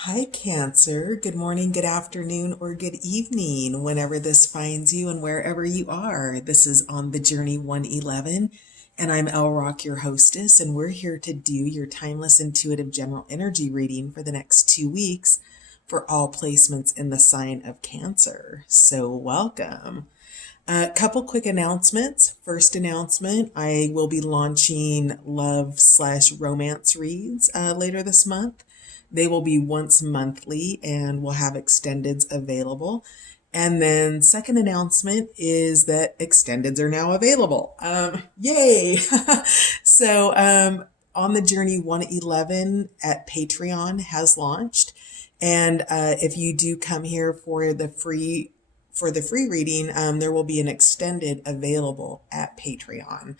Hi, Cancer. Good morning, good afternoon, or good evening, whenever this finds you and wherever you are. This is On the Journey 111, and I'm El Rock, your hostess, and we're here to do your timeless intuitive general energy reading for the next 2 weeks for all placements in the sign of Cancer. So, welcome. A couple quick announcements. First announcement, I will be launching love/romance reads later this month. They will be once monthly and we'll have extendeds available. And then second announcement is that extendeds are now available. Yay! So On the Journey 111 at Patreon has launched. And if you do come here for the free reading, there will be an extended available at Patreon.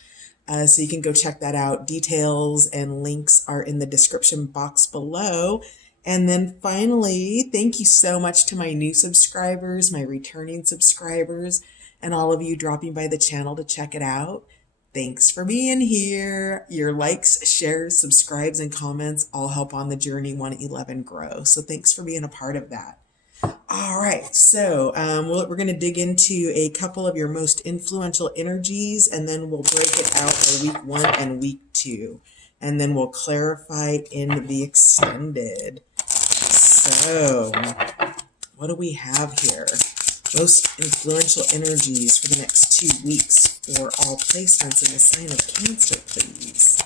So you can go check that out. Details and links are in the description box below. And then finally, thank you so much to my new subscribers, my returning subscribers, and all of you dropping by the channel to check it out. Thanks for being here. Your likes, shares, subscribes, and comments all help On the Journey 111 grow. So thanks for being a part of that. All right, so we're going to dig into a couple of your most influential energies, and then we'll break it out by week 1 and week 2, and then we'll clarify in the extended. So, what do we have here? Most influential energies for the next 2 weeks for all placements in the sign of Cancer, please.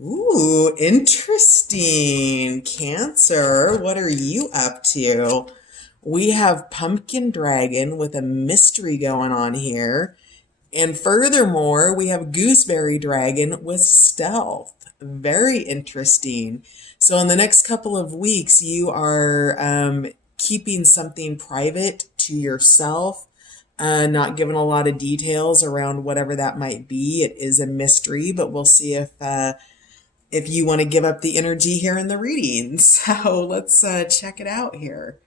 Ooh, interesting. Cancer, what are you up to? We have Pumpkin Dragon with a mystery going on here. And furthermore, we have Gooseberry Dragon with stealth. Very interesting. So in the next couple of weeks, you are keeping something private to yourself. Not giving a lot of details around whatever that might be. It is a mystery, but we'll see if you want to give up the energy here in the reading. So let's check it out here.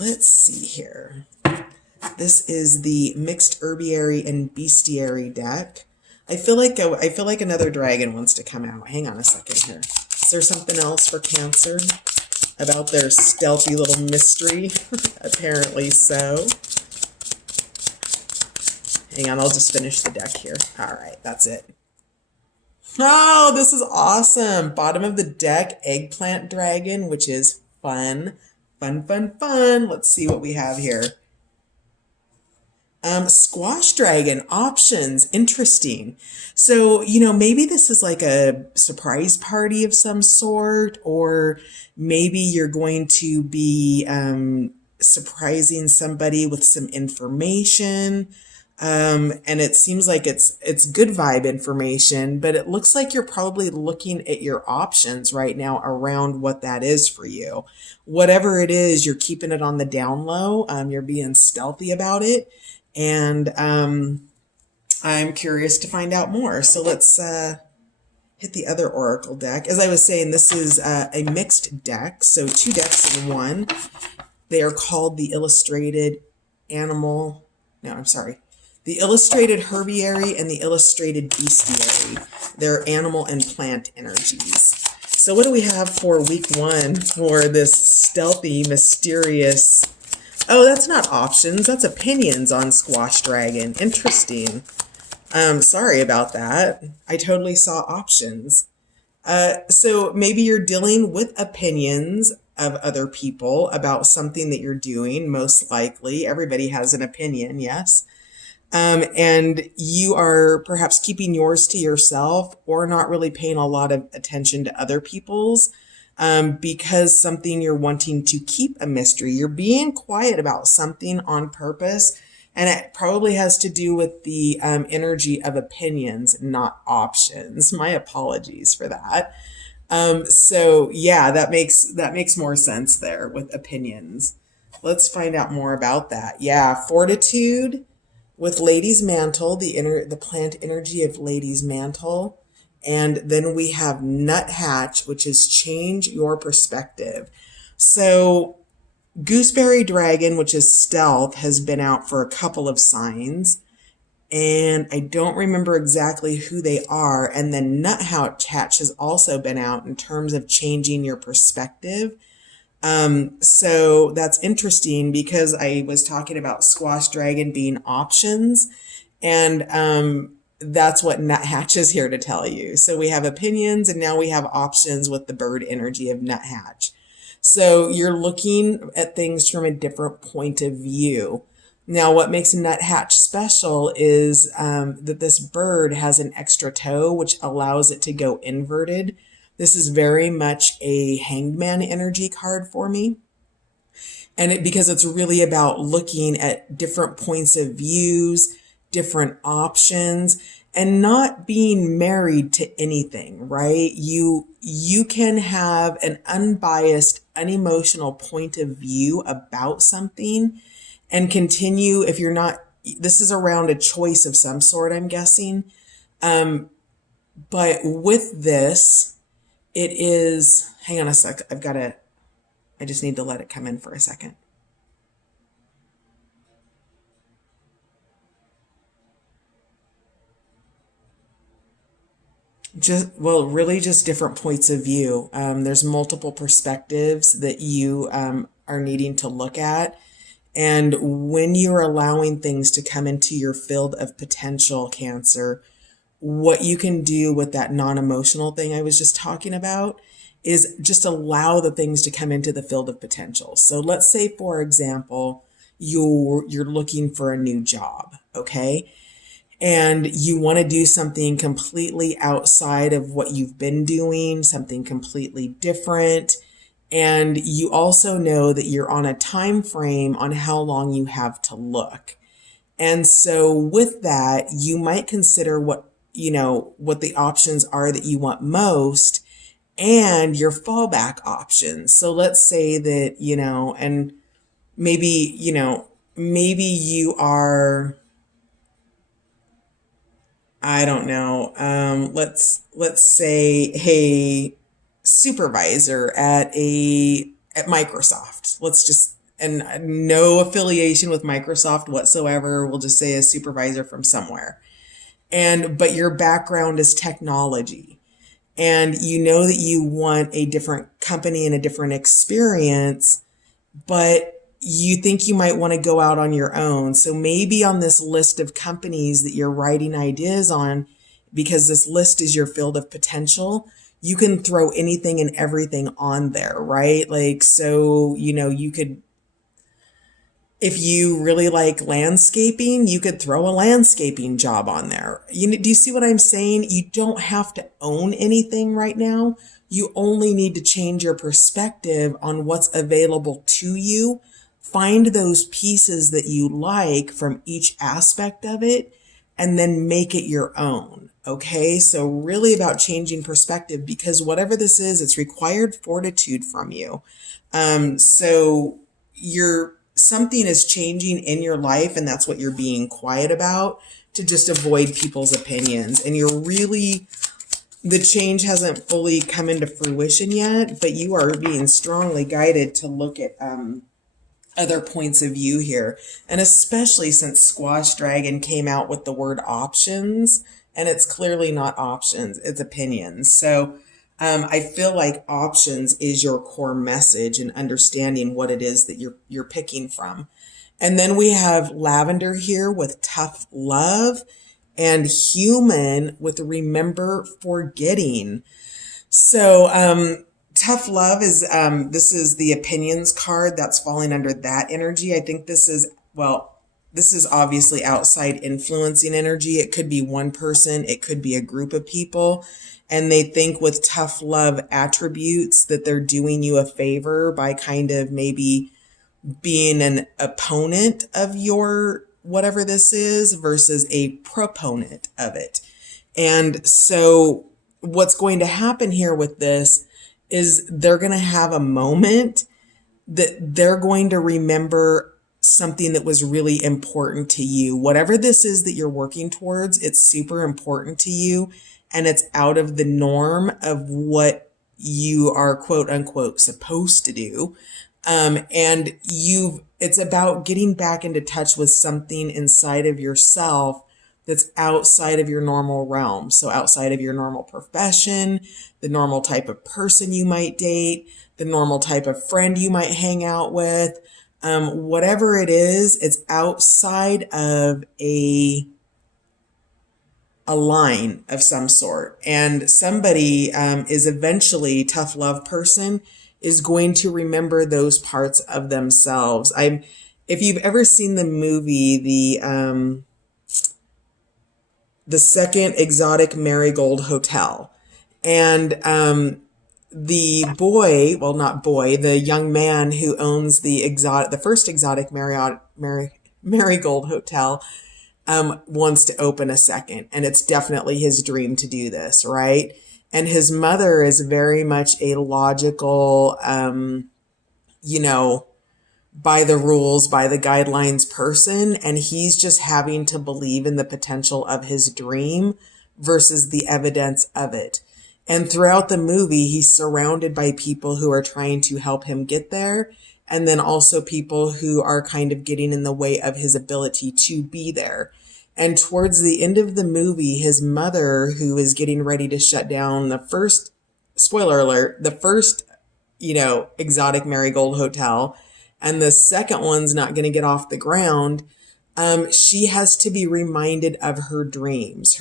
Let's see here. This is the mixed herbiary and bestiary deck. I feel like another dragon wants to come out. Hang on a second here. Is there something else for Cancer about their stealthy little mystery? Apparently so. Hang on, I'll just finish the deck here. All right, that's it. Oh, this is awesome. Bottom of the deck, eggplant dragon, which is fun. Fun, fun, fun. Let's see what we have here. Squash dragon, options, interesting. So, maybe this is like a surprise party of some sort, or maybe you're going to be surprising somebody with some information. And it seems like it's good vibe information, but it looks like you're probably looking at your options right now around what that is for you. Whatever it is, you're keeping it on the down low. You're being stealthy about it. And I'm curious to find out more. So let's hit the other oracle deck. As I was saying, this is a mixed deck. So 2 decks in one. They are called the Illustrated the Illustrated Herbiary and the Illustrated Bestiary. They're animal and plant energies. So what do we have for week 1 for this stealthy, mysterious... Oh, that's not options. That's opinions on Squash Dragon. Interesting. Sorry about that. I totally saw options. So maybe you're dealing with opinions of other people about something that you're doing, most likely. Everybody has an opinion, yes? And you are perhaps keeping yours to yourself or not really paying a lot of attention to other people's because something you're wanting to keep a mystery. You're being quiet about something on purpose, and it probably has to do with the energy of opinions, not options. My apologies for that. So yeah, that makes more sense there with opinions. Let's find out more about that. Yeah, fortitude with Lady's Mantle, the plant energy of Lady's Mantle. And then we have Nuthatch, which is change your perspective. So Gooseberry Dragon, which is stealth, has been out for a couple of signs. and I don't remember exactly who they are. And then nuthatch has also been out in terms of changing your perspective. So that's interesting because I was talking about squash dragon being options, and that's what nuthatch is here to tell you. So we have opinions, and now we have options with the bird energy of nuthatch. So you're looking at things from a different point of view. Now, what makes a nuthatch special is that this bird has an extra toe, which allows it to go inverted. This is very much a hangman energy card for me. And because it's really about looking at different points of views, different options, and not being married to anything, right? You can have an unbiased, unemotional point of view about something and continue. If you're not, this is around a choice of some sort, I'm guessing. But with this, it is, hang on a sec. I just need to let it come in for a second. Really just different points of view. There's multiple perspectives that you are needing to look at. And when you're allowing things to come into your field of potential, Cancer, what you can do with that non-emotional thing I was just talking about is just allow the things to come into the field of potential. So let's say, for example, you're looking for a new job, okay? And you want to do something completely outside of what you've been doing, something completely different. And you also know that you're on a time frame on how long you have to look. And so with that, you might consider what the options are that you want most and your fallback options. So let's say that, and maybe you are, I don't know. Let's say, hey, supervisor at Microsoft. And no affiliation with Microsoft whatsoever. We'll just say a supervisor from somewhere. But your background is technology, and you know that you want a different company and a different experience, but you think you might want to go out on your own. So maybe on this list of companies that you're writing ideas on, because this list is your field of potential, you can throw anything and everything on there, right? Like, so, you could, if you really like landscaping, you could throw a landscaping job on there. Do you see what I'm saying? You don't have to own anything right now. You only need to change your perspective on what's available to you. Find those pieces that you like from each aspect of it and then make it your own. Okay, so really about changing perspective, because whatever this is, it's required fortitude from you. So something is changing in your life, and that's what you're being quiet about, to just avoid people's opinions. And the change hasn't fully come into fruition yet, but you are being strongly guided to look at other points of view here. And especially since Squash Dragon came out with the word options, and it's clearly not options, it's opinions. So I feel like options is your core message and understanding what it is that you're picking from. And then we have Lavender here with tough love, and Human with remember forgetting. So tough love is this is the opinions card that's falling under that energy. I think this is obviously outside influencing energy. It could be one person, it could be a group of people. And they think with tough love attributes that they're doing you a favor by kind of maybe being an opponent of your whatever this is versus a proponent of it. And so what's going to happen here with this is they're going to have a moment that they're going to remember something that was really important to you. Whatever this is that you're working towards, it's super important to you. And it's out of the norm of what you are quote unquote supposed to do. It's about getting back into touch with something inside of yourself that's outside of your normal realm. So outside of your normal profession, the normal type of person you might date, the normal type of friend you might hang out with, whatever it is, it's outside of a line of some sort. And somebody is eventually, tough love person is going to remember those parts of themselves. If you've ever seen the movie, the Second Exotic Marigold Hotel, and the boy, well, not boy, the young man who owns the first exotic Marigold Hotel, wants to open a second, and it's definitely his dream to do this, right? And his mother is very much a logical, you know, by the rules, by the guidelines person, and he's just having to believe in the potential of his dream versus the evidence of it. And throughout the movie, he's surrounded by people who are trying to help him get there, and then also people who are kind of getting in the way of his ability to be there. And towards the end of the movie, his mother, who is getting ready to shut down the first, spoiler alert, the first, exotic Marigold Hotel, and the second one's not going to get off the ground, she has to be reminded of her dreams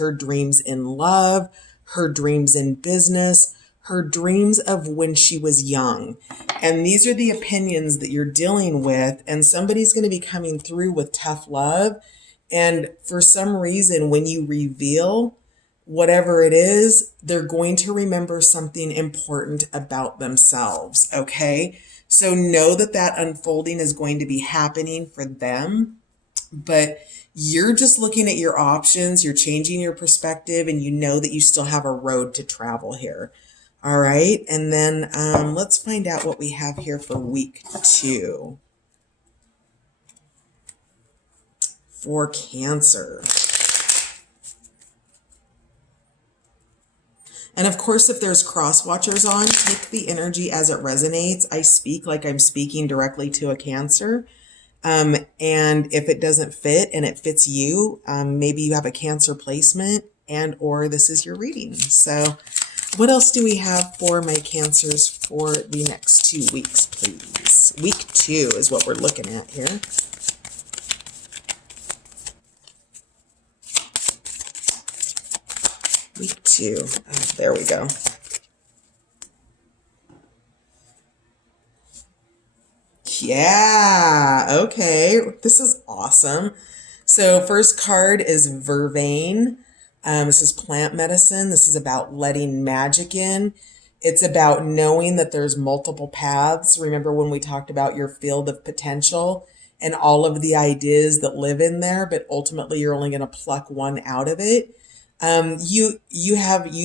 in love, her dreams in business, her dreams of when she was young. And these are the opinions that you're dealing with, and somebody's going to be coming through with tough love. And for some reason, when you reveal whatever it is, they're going to remember something important about themselves, okay? So know that unfolding is going to be happening for them, but you're just looking at your options, you're changing your perspective, and you know that you still have a road to travel here. All right, and then let's find out what we have here for week 2 for Cancer. And of course, if there's cross watchers on, take the energy as it resonates. I speak like I'm speaking directly to a Cancer. And if it doesn't fit and it fits you, maybe you have a Cancer placement or this is your reading. So what else do we have for my Cancers for the next 2 weeks, please? Week 2 is what we're looking at here. Week 2. Oh, there we go. Yeah, okay. This is awesome. So first card is vervain. This is plant medicine. This is about letting magic in. It's about knowing that there's multiple paths. Remember when we talked about your field of potential and all of the ideas that live in there, but ultimately you're only going to pluck one out of it. You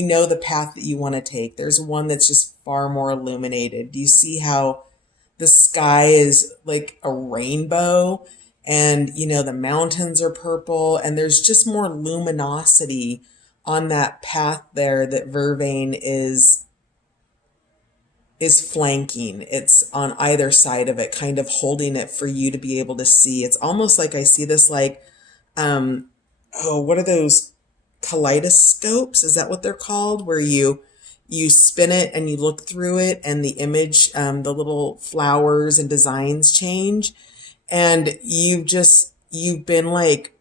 know the path that you want to take. There's one that's just far more illuminated. Do you see how the sky is like a rainbow and the mountains are purple and there's just more luminosity on that path there that vervain is flanking. It's on either side of it, kind of holding it for you to be able to see. It's almost like I see this like, what are those kaleidoscopes? Is that what they're called? Where you spin it and you look through it and the image, the little flowers and designs change. And you've been like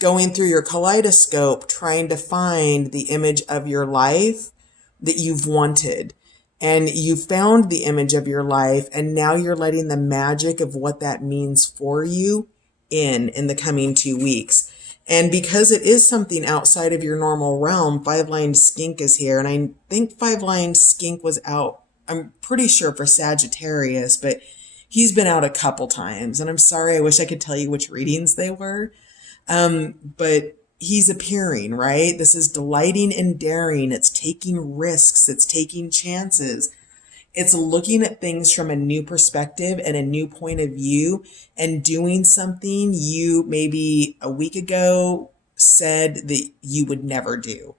going through your kaleidoscope trying to find the image of your life that you've wanted. And you found the image of your life, and now you're letting the magic of what that means for you in the coming 2 weeks. And because it is something outside of your normal realm, five-lined skink is here. And I think five-lined skink was out, I'm pretty sure for Sagittarius, but he's been out a couple times. And I'm sorry, I wish I could tell you which readings they were. But he's appearing, right? This is delighting and daring. It's taking risks. It's taking chances. It's looking at things from a new perspective and a new point of view and doing something you maybe a week ago said that you would never do.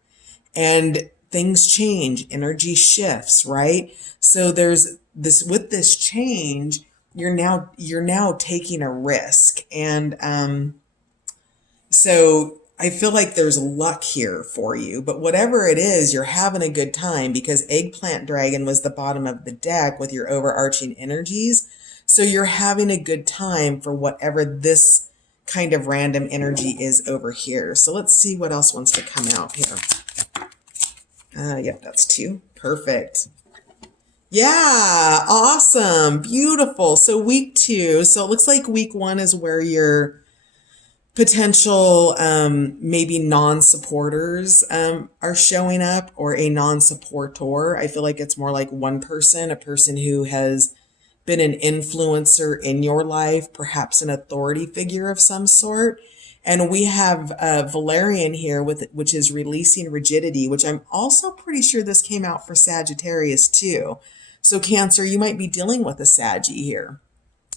And things change, energy shifts, right? So there's this, with this change, you're now taking a risk. And so I feel like there's luck here for you, but whatever it is, you're having a good time because Eggplant Dragon was the bottom of the deck with your overarching energies. So you're having a good time for whatever this kind of random energy is over here. So let's see what else wants to come out here. Yep, that's 2. Perfect. Yeah, awesome. Beautiful. So week 2. So it looks like week 1 is where your potential maybe non-supporters are showing up, or a non-supporter. I feel like it's more like one person, a person who has been an influencer in your life, perhaps an authority figure of some sort. And we have Valerian here, which is releasing rigidity, which I'm also pretty sure this came out for Sagittarius too. So Cancer, you might be dealing with a Saggy here.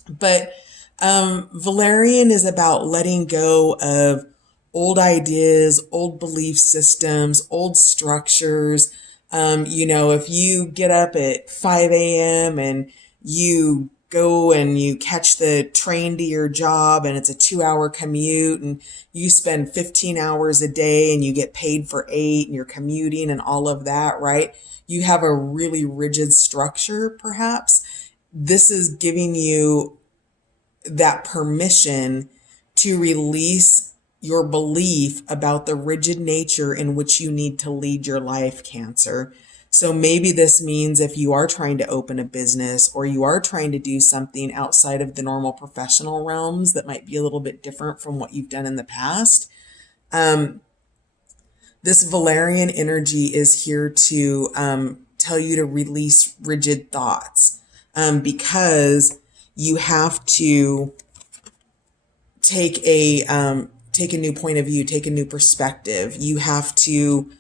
But Valerian is about letting go of old ideas, old belief systems, old structures. If you get up at 5 a.m. and you go and you catch the train to your job and it's a 2-hour commute and you spend 15 hours a day and you get paid for 8 and you're commuting and all of that, right? You have a really rigid structure, perhaps. This is giving you that permission to release your belief about the rigid nature in which you need to lead your life, Cancer. So maybe this means if you are trying to open a business or you are trying to do something outside of the normal professional realms that might be a little bit different from what you've done in the past, this Valerian energy is here to tell you to release rigid thoughts, because you have to take a new point of view, take a new perspective. You have to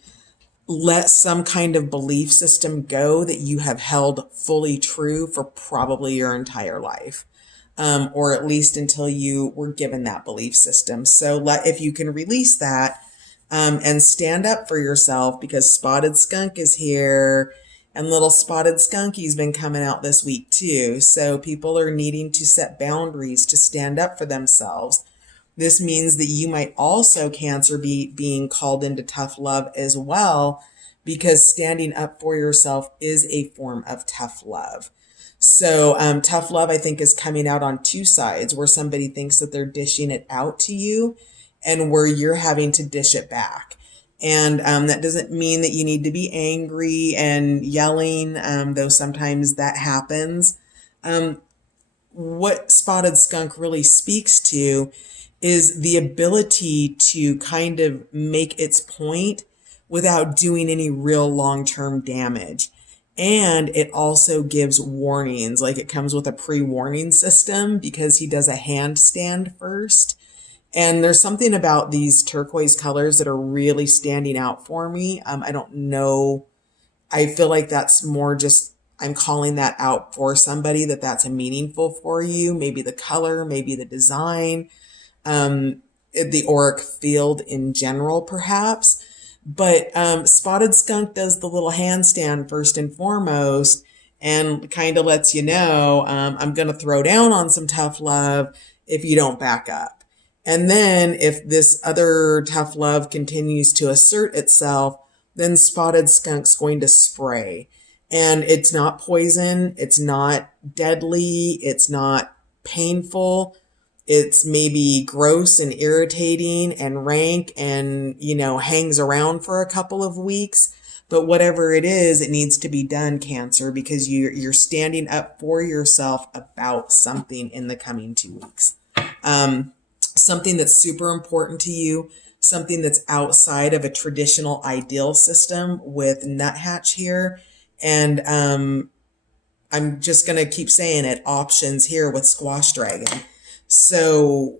let some kind of belief system go that you have held fully true for probably your entire life, or at least until you were given that belief system. So if you can release that and stand up for yourself, because Spotted Skunk is here. And little Spotted Skunky's been coming out this week too. So people are needing to set boundaries to stand up for themselves. This means that you might also, Cancer, be being called into tough love as well, because standing up for yourself is a form of tough love. So tough love, I think, is coming out on 2 sides, where somebody thinks that they're dishing it out to you and where you're having to dish it back. And that doesn't mean that you need to be angry and yelling, though sometimes that happens. What Spotted Skunk really speaks to is the ability to kind of make its point without doing any real long-term damage. And it also gives warnings, like it comes with a pre-warning system because he does a handstand first. And there's something about these turquoise colors that are really standing out for me. I don't know. I feel like that's more just, I'm calling that out for somebody, that's a meaningful for you. Maybe the color, maybe the design, the auric field in general, perhaps. But Spotted Skunk does the little handstand first and foremost and kind of lets you know, I'm going to throw down on some tough love if you don't back up. And then if this other tough love continues to assert itself, then Spotted Skunk's going to spray. And it's not poison. It's not deadly. It's not painful. It's maybe gross and irritating and rank and, hangs around for a couple of weeks. But whatever it is, it needs to be done, Cancer, because you're standing up for yourself about something in the coming 2 weeks. Something that's super important to you, something that's outside of a traditional ideal system with Nuthatch here. And I'm just going to keep saying it, options here with Squash Dragon. So,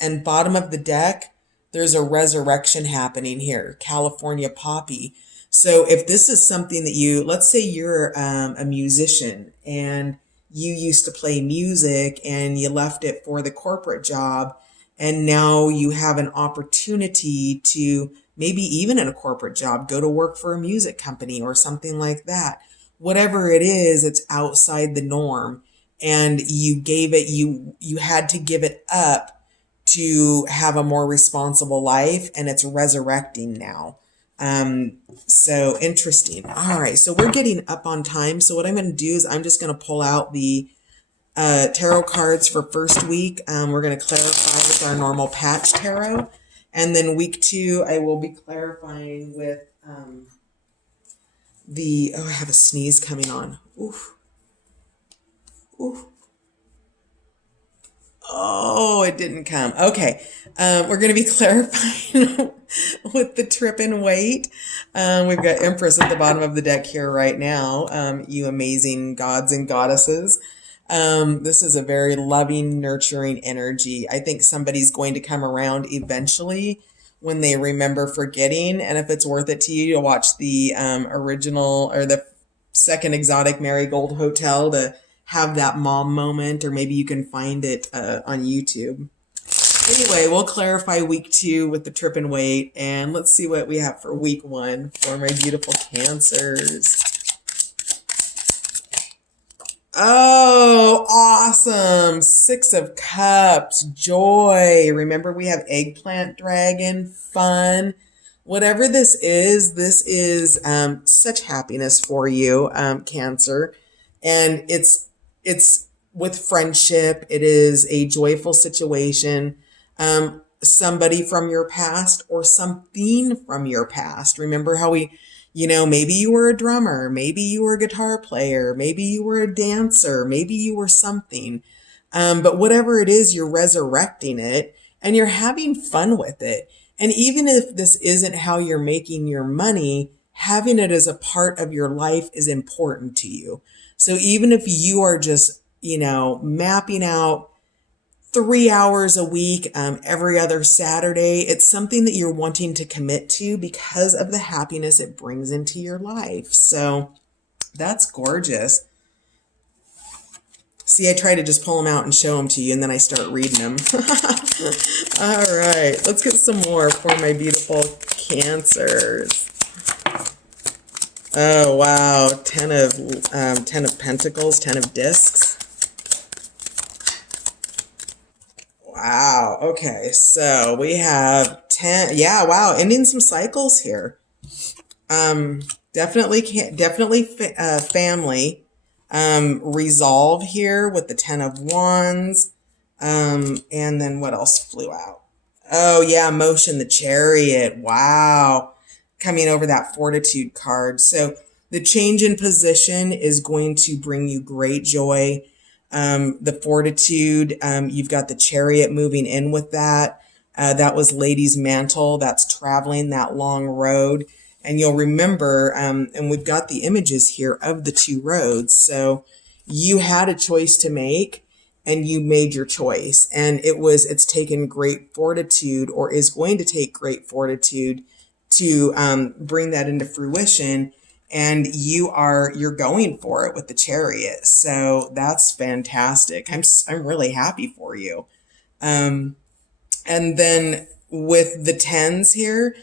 and bottom of the deck, there's a resurrection happening here, California Poppy. So if this is something that let's say you're a musician and you used to play music and you left it for the corporate job, and now you have an opportunity to, maybe even in a corporate job, go to work for a music company or something like that. Whatever it is, it's outside the norm, and you had to give it up to have a more responsible life, and it's resurrecting now. So interesting. All right, so we're getting up on time. So what I'm going to do is I'm just going to pull out the tarot cards for first week. We're going to clarify with our normal patch tarot. And then week 2, I will be clarifying with I have a sneeze coming on. Oof. Oof. Oh, it didn't come. Okay. We're going to be clarifying with the trip and wait. We've got Empress at the bottom of the deck here right now. You amazing gods and goddesses. This is a very loving, nurturing energy. I think somebody's going to come around eventually when they remember forgetting. And if it's worth it to you to watch the original or the second Exotic Marigold Hotel to have that mom moment, or maybe you can find it on YouTube. Anyway, we'll clarify week 2 with the trip and wait, and let's see what we have for week 1 for my beautiful Cancers. Oh, awesome. 6 of Cups, joy. Remember, we have eggplant dragon, fun. Whatever this is such happiness for you, Cancer. And it's with friendship. It is a joyful situation. Somebody from your past or something from your past. Remember how maybe you were a drummer, maybe you were a guitar player, maybe you were a dancer, maybe you were something. But whatever it is, you're resurrecting it and you're having fun with it. And even if this isn't how you're making your money, having it as a part of your life is important to you. So even if you are just, mapping out 3 hours a week, every other Saturday, it's something that you're wanting to commit to because of the happiness it brings into your life. So that's gorgeous. See, I try to just pull them out and show them to you, and then I start reading them. All right, let's get some more for my beautiful Cancers. Oh, wow. 10 of Pentacles, 10 of Discs. Wow. Okay. So we have 10. Yeah. Wow. Ending some cycles here. Definitely family. Resolve here with the 10 of Wands. And then what else flew out? Oh, yeah. Motion, the Chariot. Wow. Coming over that Fortitude card. So the change in position is going to bring you great joy. The Fortitude, you've got the Chariot moving in with that. That was Lady's Mantle. That's traveling that long road. And you'll remember, and we've got the images here of the 2 roads. So you had a choice to make and you made your choice. And it's taken great fortitude, or is going to take great fortitude to bring that into fruition, and you're going for it with the Chariot. So that's fantastic. I'm really happy for you. And then with the 10s here,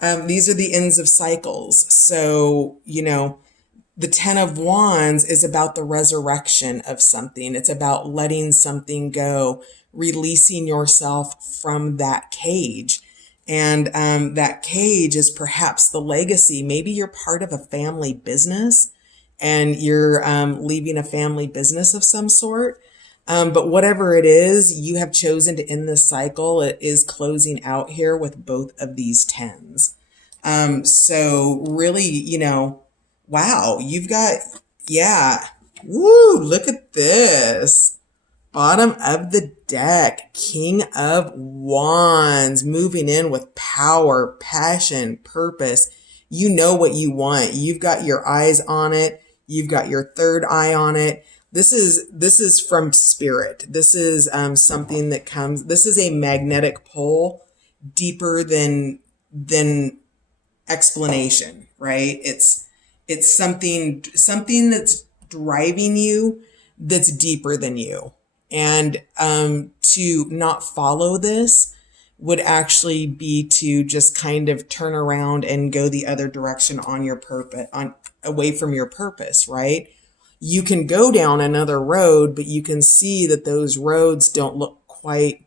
these are the ends of cycles. So, the 10 of Wands is about the resurrection of something. It's about letting something go, releasing yourself from that cage. And that cage is perhaps the legacy. Maybe you're part of a family business and you're leaving a family business of some sort. But whatever it is, you have chosen to end this cycle. It is closing out here with both of these 10s. So really, wow, you've got, woo, look at this. Bottom of the deck, King of Wands, moving in with power, passion, purpose. You know what you want. You've got your eyes on it. You've got your third eye on it. This is from spirit. This is something that comes. This is a magnetic pull deeper than explanation, right? It's something that's driving you, that's deeper than you. And to not follow this would actually be to just kind of turn around and go the other direction on your purpose, away from your purpose, right? You can go down another road, but you can see that those roads don't look quite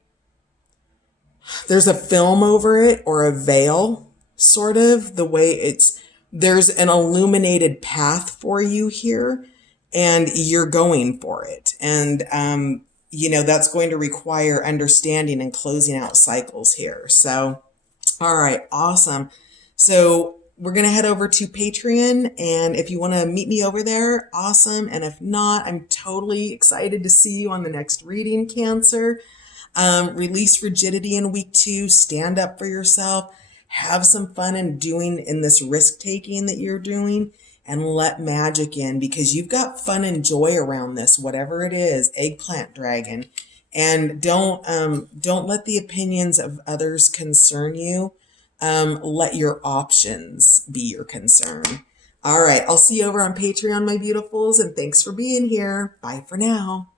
there's a film over it or a veil, sort of the way there's an illuminated path for you here, and you're going for it. And, that's going to require understanding and closing out cycles here. So, all right, awesome. So we're going to head over to Patreon. And if you want to meet me over there, awesome. And if not, I'm totally excited to see you on the next reading, Cancer. Release rigidity in week 2, stand up for yourself, have some fun in this risk taking that you're doing, and let magic in, because you've got fun and joy around this, whatever it is, eggplant dragon. And don't let the opinions of others concern you. Let your options be your concern. All right. I'll see you over on Patreon, my beautifuls. And thanks for being here. Bye for now.